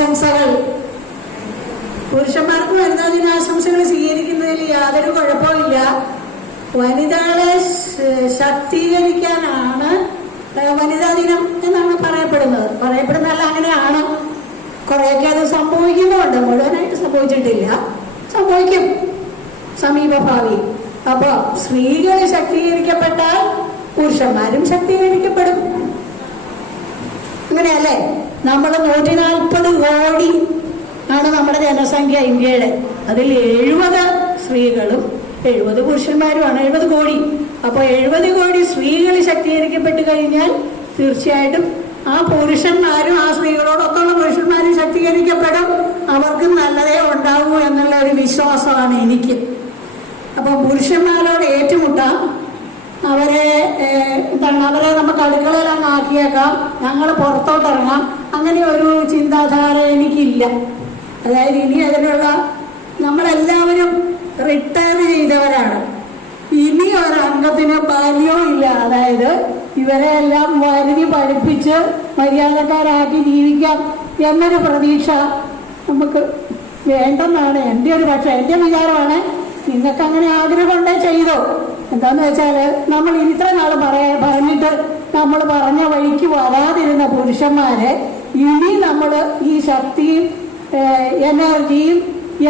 ദിനാശംസകൾ. പുരുഷന്മാർക്ക് വനിതാ ദിനാശംസകൾ സ്വീകരിക്കുന്നതിൽ യാതൊരു കുഴപ്പമില്ല. വനിതകളെ ശാക്തീകരിക്കാനാണ് വനിതാ ദിനം എന്നാണ് പറയപ്പെടുന്നതല്ല, അങ്ങനെയാണ്. കുറെയൊക്കെ അത് സംഭവിക്കുന്നുണ്ട്, മുഴുവനായിട്ട് സംഭവിച്ചിട്ടില്ല, സംഭവിക്കും സമീപഭാവി. അപ്പൊ സ്ത്രീകൾ ശാക്തീകരിക്കപ്പെട്ടാൽ പുരുഷന്മാരും ശാക്തീകരിക്കപ്പെടും. അങ്ങനെയല്ലേ? നമ്മൾ 140 കോടി ആണ് നമ്മുടെ ജനസംഖ്യ ഇന്ത്യയുടെ. അതിൽ 70 സ്ത്രീകളും 70 പുരുഷന്മാരുമാണ്. 70 കോടി. അപ്പോൾ 70 കോടി സ്ത്രീകൾ ശാക്തീകരിക്കപ്പെട്ട് കഴിഞ്ഞാൽ തീർച്ചയായിട്ടും ആ പുരുഷന്മാരും ആ സ്ത്രീകളോടൊത്തുള്ള പുരുഷന്മാരും ശാക്തീകരിക്കപ്പെടും. അവർക്ക് നല്ലതേ ഉണ്ടാവൂ എന്നുള്ള ഒരു വിശ്വാസമാണ് എനിക്ക്. അപ്പോൾ പുരുഷന്മാരോട് ഏറ്റുമുട്ടാം, അവരെ നമുക്ക് അടുക്കളയിലങ്ങ് ആക്കിയേക്കാം, ഞങ്ങൾ പുറത്തോട്ടിറങ്ങാം, അങ്ങനെ ഒരു ചിന്താധാര എനിക്കില്ല. അതായത് ഇനി അതിനുള്ള നമ്മളെല്ലാവരും റിട്ടയർ ചെയ്തവരാണ്. ഇനി ഒരംഗത്തിന് ബാല്യവും ഇല്ല. അതായത് ഇവരെ എല്ലാം വരുതി പഠിപ്പിച്ച് മര്യാദക്കാരാക്കി ജീവിക്കാം എന്നൊരു പ്രതീക്ഷ നമുക്ക് വേണ്ടെന്നാണ് എൻ്റെ ഒരു പക്ഷം. എൻ്റെ വിചാരമാണ്. നിങ്ങൾക്ക് അങ്ങനെ ആഗ്രഹമുണ്ടേ ചെയ്തോ. എന്താന്ന് വെച്ചാൽ നമ്മൾ ഇത്ര നാൾ പറഞ്ഞിട്ട് നമ്മൾ പറഞ്ഞ വഴിക്ക് വരാതിരുന്ന പുരുഷന്മാരെ ഇനി നമ്മൾ ഈ ശക്തിയും എനർജിയും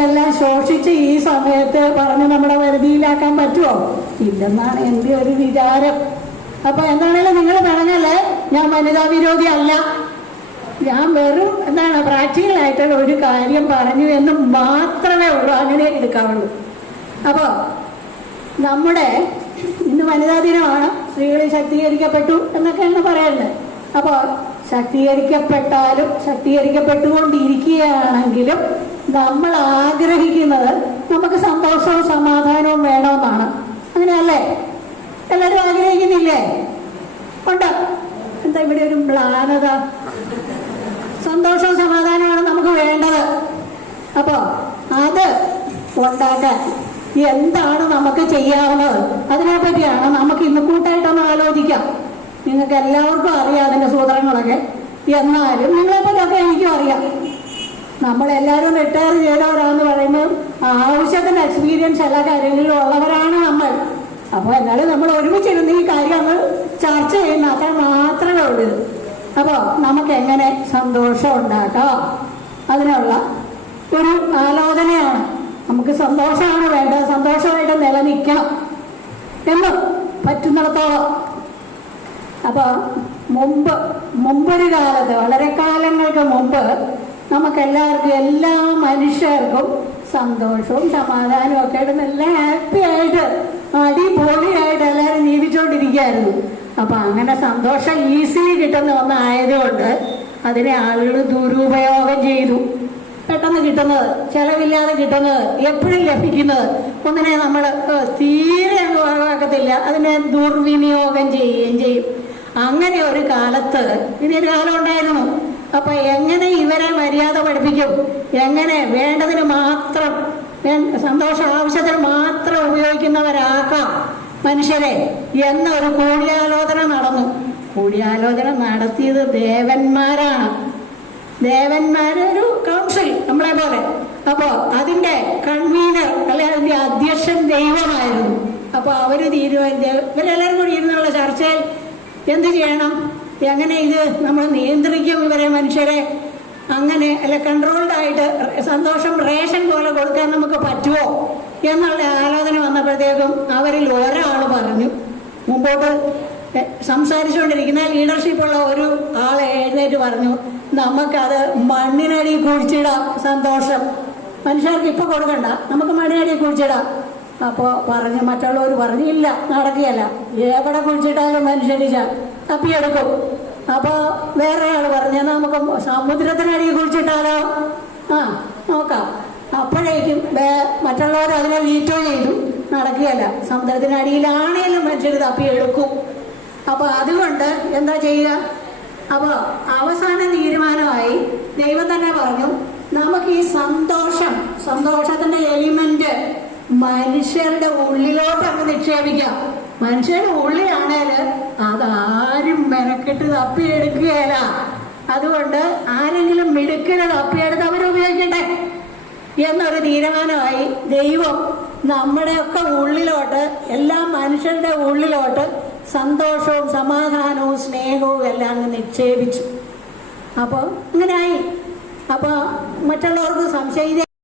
എല്ലാം ശോഷിച്ച് ഈ സമയത്ത് പറഞ്ഞ് നമ്മുടെ വരുതിയിലാക്കാൻ പറ്റുമോ? ഇല്ലെന്നാണ് എൻ്റെ ഒരു വിചാരം. അപ്പൊ എന്താണേലും നിങ്ങൾ പറഞ്ഞല്ലേ, ഞാൻ വനിതാ വിരോധി അല്ല. ഞാൻ വെറും പ്രാക്ടിക്കലായിട്ടുള്ള ഒരു കാര്യം പറഞ്ഞു എന്ന് മാത്രമേ ഉള്ളൂ, അങ്ങനെ എടുക്കാവുള്ളൂ. അപ്പോൾ നമ്മുടെ ഇന്ന് വനിതാ ദിനമാണ്, സ്ത്രീകൾ ശാക്തീകരിക്കപ്പെട്ടു എന്നൊക്കെയാണ് പറയുന്നത്. അപ്പോൾ ശാക്തീകരിക്കപ്പെട്ടാലും ശാക്തീകരിക്കപ്പെട്ടുകൊണ്ടിരിക്കുകയാണെങ്കിലും നമ്മൾ ആഗ്രഹിക്കുന്നത് നമുക്ക് സന്തോഷവും സമാധാനവും വേണമെന്നാണ്. അങ്ങനെയല്ലേ? എല്ലാവരും ആഗ്രഹിക്കുന്നില്ലേ? ഉണ്ട്. എന്താ ഇവിടെ ഒരു മ്ലാനത? സന്തോഷവും സമാധാനമാണ് നമുക്ക് വേണ്ടത്. അപ്പോൾ അത് ഉണ്ടാക്കാൻ എന്താണ് നമുക്ക് ചെയ്യാവുന്നത്? അതിനെപ്പറ്റിയാണ് നമുക്ക് ഇന്ന് കൂട്ടായിട്ടൊന്ന് ആലോചിക്കാം. നിങ്ങൾക്ക് എല്ലാവർക്കും അറിയാം അതിൻ്റെ സൂത്രങ്ങളൊക്കെ. എന്നാലും നിങ്ങളെപ്പറ്റിയൊക്കെ എനിക്കും അറിയാം. നമ്മളെല്ലാവരും റിട്ടയർ ചെയ്തവരാന്ന് പറയുമ്പോൾ ആവശ്യത്തിന് എക്സ്പീരിയൻസ് എല്ലാ കാര്യങ്ങളിലും ഉള്ളവരാണ് നമ്മൾ. അപ്പോൾ എന്നാലും നമ്മൾ ഒരുമിച്ചിരുന്ന് ഈ കാര്യം നമ്മൾ ചർച്ച ചെയ്യുന്ന അത്ര മാത്രമേ ഉള്ളൂ. അപ്പോൾ നമുക്ക് എങ്ങനെ സന്തോഷം ഉണ്ടാക്കാം, അതിനുള്ള ഒരു ആലോചനയാണ്. നമുക്ക് സന്തോഷമാണ് വേണ്ടത്, സന്തോഷമായിട്ട് നിലനിൽക്കണം എന്ന് പറ്റുന്നിടത്തോളം. അപ്പോൾ മുമ്പൊരു കാലത്ത്, വളരെ കാലങ്ങൾക്ക് മുമ്പ്, നമുക്കെല്ലാവർക്കും, എല്ലാ മനുഷ്യർക്കും സന്തോഷവും സമാധാനവും ഒക്കെ ആയിട്ട് നല്ല ഹാപ്പി ആയിട്ട് അടിപൊളിയായിട്ട് എല്ലാവരും ജീവിച്ചുകൊണ്ടിരിക്കുകയായിരുന്നു. അപ്പം അങ്ങനെ സന്തോഷം ഈസിലി കിട്ടുന്ന ഒന്നായതുകൊണ്ട് അതിനെ ആളുകൾ ദുരുപയോഗം ചെയ്തു. പെട്ടെന്ന് കിട്ടുന്നത്, ചെലവില്ലാതെ കിട്ടുന്നത്, എപ്പോഴും ലഭിക്കുന്നത് ഒന്നിനെ നമ്മൾ തീരെ അങ്ങ് ഒഴിവാക്കത്തില്ല, അതിനെ ദുർവിനിയോഗം ചെയ്യുകയും ചെയ്യും. അങ്ങനെ ഒരു കാലത്ത് ഇനിയൊരു കാലം ഉണ്ടായിരുന്നു. അപ്പൊ എങ്ങനെ ഇവരെ മര്യാദ പഠിപ്പിക്കും, എങ്ങനെ വേണ്ടതിന് മാത്രം, സന്തോഷ ആവശ്യത്തിന് മാത്രം ഉപയോഗിക്കുന്നവരാക്കാം മനുഷ്യരെ എന്നൊരു കൂടിയാലോചന നടന്നു. കൂടിയാലോചന നടത്തിയത് ദേവന്മാരാണ്. ദേവന്മാരൊരു കൗൺസിൽ നമ്മളെ പോലെ. അപ്പോൾ അതിൻ്റെ കൺവീനർ അല്ലെ അതിൻ്റെ അധ്യക്ഷൻ ദൈവമായിരുന്നു. അപ്പോൾ അവർ തീരുമാനിച്ച ഇവരെല്ലാവരും കൂടി ഇരുന്നുള്ള ചർച്ചയിൽ എന്ത് ചെയ്യണം, എങ്ങനെ ഇത് നമ്മൾ നിയന്ത്രിക്കും ഇവരെ മനുഷ്യരെ, അങ്ങനെ അല്ല കൺട്രോൾഡായിട്ട് സന്തോഷം റേഷൻ പോലെ കൊടുക്കാൻ നമുക്ക് പറ്റുമോ എന്നുള്ള ആലോചന വന്നപ്പോഴത്തേക്കും അവരിൽ ഒരാൾ പറഞ്ഞു, മുമ്പോട്ട് സംസാരിച്ചുകൊണ്ടിരിക്കുന്ന ലീഡർഷിപ്പുള്ള ഒരു ആൾ എഴുന്നേറ്റ് പറഞ്ഞു, നമുക്കത് മണ്ണിനടി കുഴിച്ചിടാം സന്തോഷം, മനുഷ്യർക്ക് ഇപ്പം കൊടുക്കണ്ട, നമുക്ക് മണ്ണിനടി കുഴിച്ചിടാം. അപ്പോൾ പറഞ്ഞു, മറ്റുള്ളവർ പറഞ്ഞു ഇല്ല നടക്കുകയല്ല, എവിടെ കുഴിച്ചിട്ടാലും മനുഷ്യരിച്ച തപ്പിയെടുക്കും. അപ്പോൾ വേറെ ആൾ പറഞ്ഞു നമുക്ക് സമുദ്രത്തിനടി കുഴിച്ചിട്ടാലോ, നോക്കാം. അപ്പോഴേക്കും മറ്റുള്ളവർ അതിനെ വീറ്റോ ചെയ്തു, നടക്കുകയല്ല, സമുദ്രത്തിനടിയിലാണേലും മനുഷ്യർ തപ്പിയെടുക്കും. അപ്പോൾ അതുകൊണ്ട് എന്താ ചെയ്യുക? അപ്പോൾ അവസാന തീരുമാനമായി ദൈവം തന്നെ പറഞ്ഞു, നമുക്ക് ഈ സന്തോഷത്തിന്റെ എലിമെന്റ് മനുഷ്യരുടെ ഉള്ളിലോട്ട് അങ്ങ് നിക്ഷേപിക്കാം. മനുഷ്യരുടെ ഉള്ളിലാണേൽ അതാരും മെനക്കെട്ട് തപ്പിയെടുക്കുകയല്ല, അതുകൊണ്ട് ആരെങ്കിലും മിടുക്കിന് തപ്പിയെടുത്ത് അവരുപയോഗിക്കട്ടെ എന്നൊരു തീരുമാനമായി ദൈവം നമ്മുടെയൊക്കെ ഉള്ളിലോട്ട്, എല്ലാ മനുഷ്യരുടെ ഉള്ളിലോട്ട് സന്തോഷവും സമാധാനവും സ്നേഹവും എല്ലാം അങ്ങ് നിക്ഷേപിച്ചു. അപ്പോൾ അങ്ങനെയായി. അപ്പോൾ മറ്റുള്ളവർക്ക് സംശയം